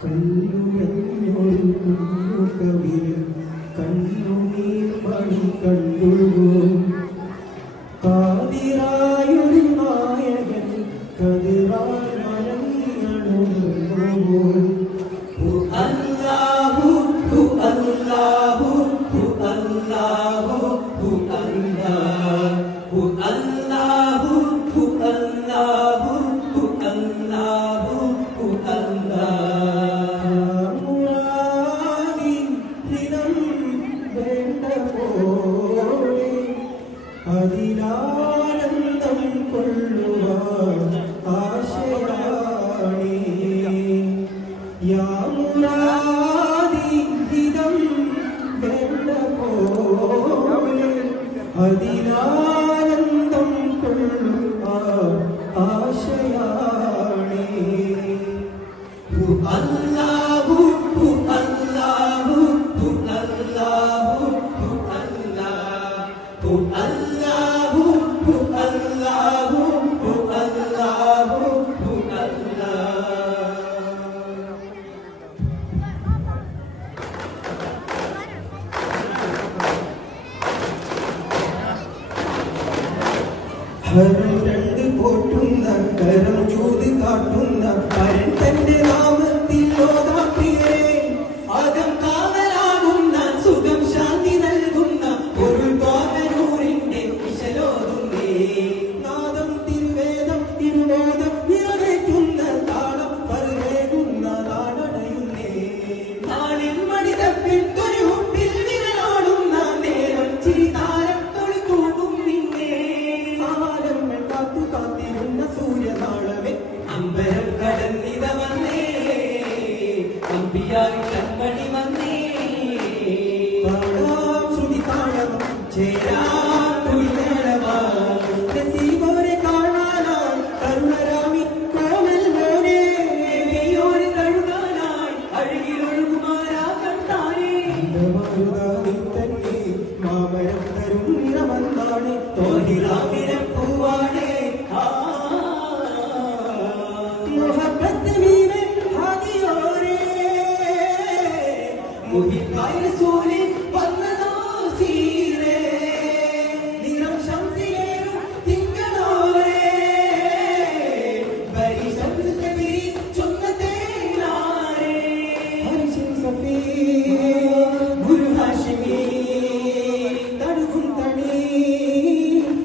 കല്ലുരഞ്ഞൊരു കുഞ്ഞുകവിൽ കണ്ണുനീർ മണി കണ്ടുകോ കാതിരായൊരു നായകൻ കതിരാൽ മനഞ്ഞണുകോ അല്ലാഹു അല്ലാഹു അല്ലാഹു അല്ലാഹു അല്ലാഹു അല്ലാഹു അല്ലാഹു മുറാദി ദിനം വേണ്ട പോലെ അതിലാനന്ദം കൊള്ളുവാൻ ആശയാണി യാ മുറാദി ദിനം വേണ്ട പോലെ അതിലാനന്ദം കൊള്ളുവാൻ ആശയാണി അല്ലാഹു അല്ലാഹു അല്ലാഹു അല്ലാഹു അല്ലാഹു അല്ലാഹു അല്ലാഹു ഹരം രണ്ട് പോറ്റുന്ന കരം ചൂത് കാട്ടുന്ന കരൻ തന്റെ നാമത്തിൽ ലോകാപ്രിയേ അകം കാവലാകുന്ന സുഖം ശാന്തി നൽകുന്ന ഒരു തോന്നൂരിന്റെ വിശലോതുന്നേ നാദം തിരുവേദം തിരുവേദം നിറവേറ്റുന്ന താളം പരുവേകുന്ന നാടണയുന്നേ നാളിൽ മണിതപ്പിൽ ഒരു ഹുപ്പിൽ വിരലോടുന്ന നേരം ചിരിതാരം തൊളിതൂകും നിന്നേ ആലങ്ങൾ കാത്തു കാത്തിരുന്ന സൂര്യനാളമേ അമ്പരം കടന്നിത വന്നേ അമ്പിയായി കൺമണി വന്നേ പാടാം ശ്രുതി താളം ചേരാം തുളിമേളമായി നസീബോരെ കാണാനായി കരുണരാമി കോമൽ മോനെ യോരെ കഴുകാനായി അഴകിലൊഴുകുമാരാ കണ്ടാനേ തന്നെ മാമരം തരും നിറമന്താണ് തോഹിറാമിരം പൂവാണേ മുഹബ്ബത്ത് മീമെ ഹാദിയോരേ മുഹിബായ റസൂലേ വന്നതോ സീരേ നിറം ശംസിയേറും തിങ്കളോരേ ബരി ശംസ് കബീ ചുന്നതേനാരേ ഹരിശം സഫീ ഗുരു ഹാഷിമി തടുകും തണി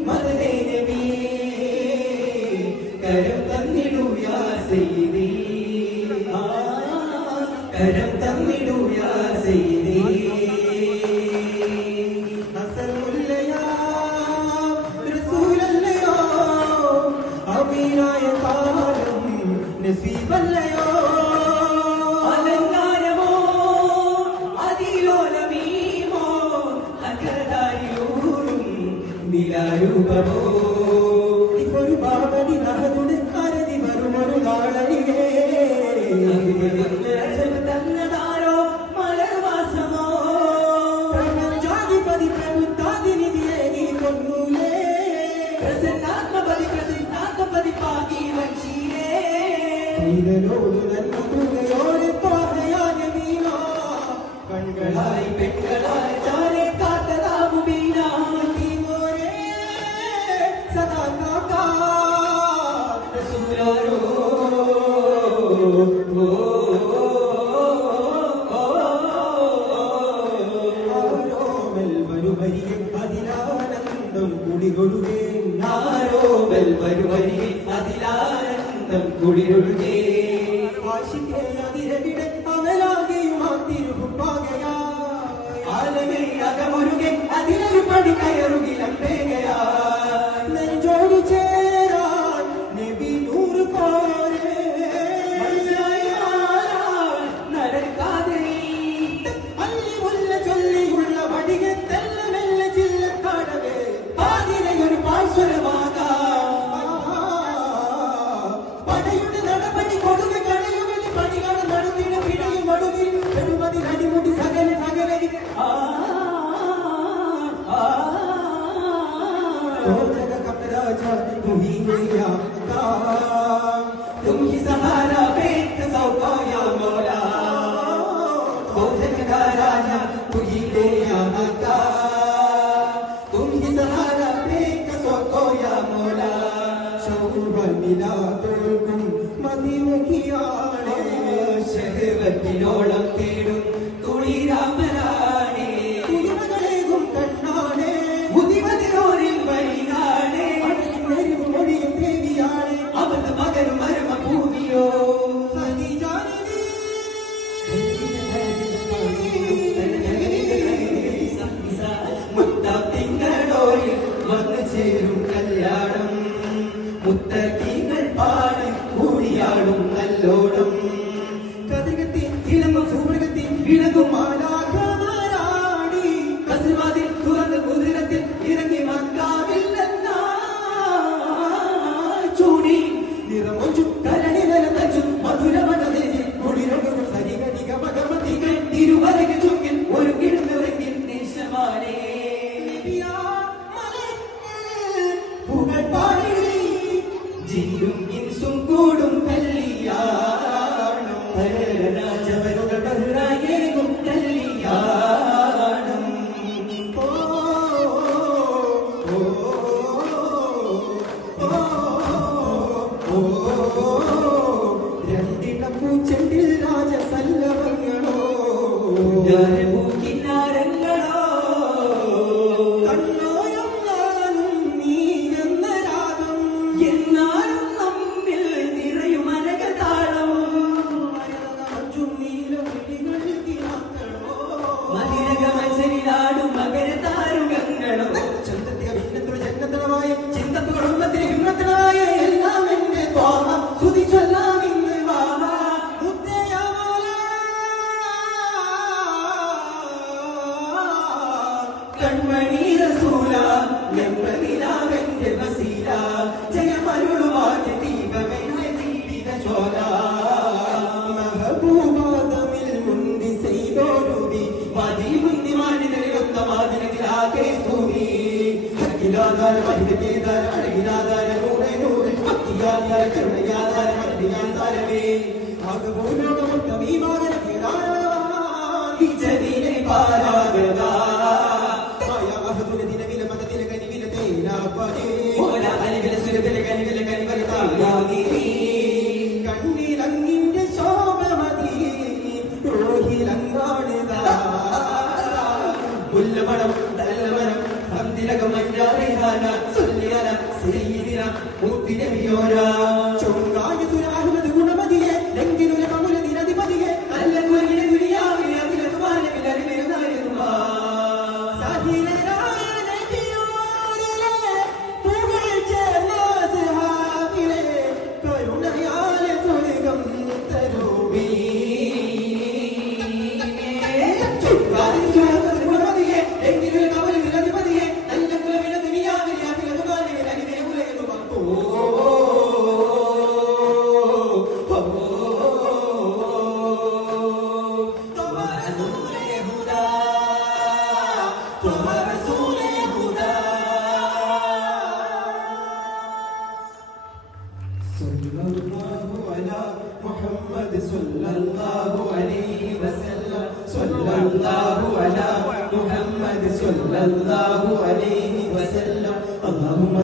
മദദേ നബി കരം തന്നിടൂ യാ സയ്യിദി കരം തന്നിടൂ യാ സയ്യിദി ഹസനുല്ലയാ റസൂലല്ലയോ അമീനായ കാലം നസീബല്ലയോ അലങ്കാരമോ അതിലോലമീമോ അകതാരിയൂരും നിലാരൂപമോ ഒരു ബാബടി നഹതുടെ കരതി വരുമൊരു നാളണികേ തന്നതാരോ മലർവാസമോ പ്രപഞ്ചാധിപതി പ്രബുദ്ധാതിനിധിയെ നീ കൊന്നൂലേ പ്രസന്നാത്മപതി പ്രതിഷ്ഠാത്മപതി പാകി വഞ്ചീരേ ഇതിനോട് നന്മ തുകയോടെ പാതയായ വീണ കൺകളായി പെൺകളായി ചാരെ കാത്തതാമു വീണ സദാ കാക്കാ റസൂലാരോ ആരോമൽ വരുവരിയെ അതിലാനന്ദം കുടികൊടുകേ ആരോമൽ വരുവരിയെ അതിലാനന്ദം കുടികൊടുകേ ആശിക്കേ അതിരവിടെ അവലാകെയുമാ തിരുകുപ്പാകയാ ആലമേ അകമൊരുകെ അതിലൊരു പടി കയറുകിലമ്പേകയാ നെഞ്ചോട് ചേരാൻ നബി നൂറ് പോലെ നടക്കാതെ അല്ലിമുല്ല ചൊല്ലിയുള്ള വടികെ തെല്ല മെല്ല ചില്ലക്കാടവേ പാതിരയൊരു പാഴ്സ്വരമാകാം പടയുടെ നടപടി കൊടുക കടയുമതി പണികൾ നടത്തിട പിടയും അടുവിൽ പെരുമതി അടിമുടി സകല സകലരി तुम ही सहारा बेट सौका या मौला രാജവരുടെ ബഹ്റായേകും കല്യാണം രണ്ടിടപ്പൂച്ചെണ്ടിൽ രാജസല്ലവങ്ങളോ പൂക്കിനാരങ്ങളോ കണ്ണോയം ഞാനും നീ എന്ന രാഗം എന്നാലും നമ്മിൽ നിറയും അനകതാളം മഞ്ചും നീലം മതിരകമച്ചരിലാടും മകരതാരുകങ്ങളോ ചന്തത്തെ അഭിനത്തുള്ള ജന്മത്തനമായ ചിന്തത്തുകളുമ്പത്തിന് ഹിമ്മത്തനായ എല്ലാം എന്റെ ത്വാഹ സ്തുതിച്ചൊല്ലാം ഇന്ന് വാഹ കൺമണി റസൂല നെമ്മതിലാവെന്റെ വസീല ജയമരുളുവാന്റെ ദീപമെന്റെ ജീവിത ചോല മഹബൂബാദമിൽ മുന്തി ചെയ്തോരുവി മതി മുന്തി മാടി നിലയൊത്ത മാതിരത്തിലാകെ സ്തുതി ഹക്കിലാധാര മഹിതേധാര അഴകിലാധാര നൂറെ നൂറെ ഭക്തിയാധാര കരുണയാധാര മദ്യാധാരമേ ആകപോലോകമൊട്ട വീമാകര വിജതിനെ പാരാഗതാ കണ്ണിലങ്ങിന്റെ ശോഭമതി മുല്ലമണം തല്ലമണം ഹംദിലകം മഞ്ഞാറിഹാന സുല്ലിയന സയ്യിദിന മുത്തിനബിയോര ചൊങ്കായ സുരാഹുമത് ഗുണമതിയെ ലംഘിനുല കമുല ദിനധിപതിയെ അല്ലകുലിന ദുനിയാവിലെ അഖിലതുമാന വിലരിവരുന്നായിരുന്നുമാ സല്ലല്ലാഹു അലൈഹി വസല്ലം സല്ലല്ലാഹു അലാ മുഹമ്മദ് സല്ലല്ലാഹു അലൈഹി വസല്ലം അല്ലാഹുമ്മ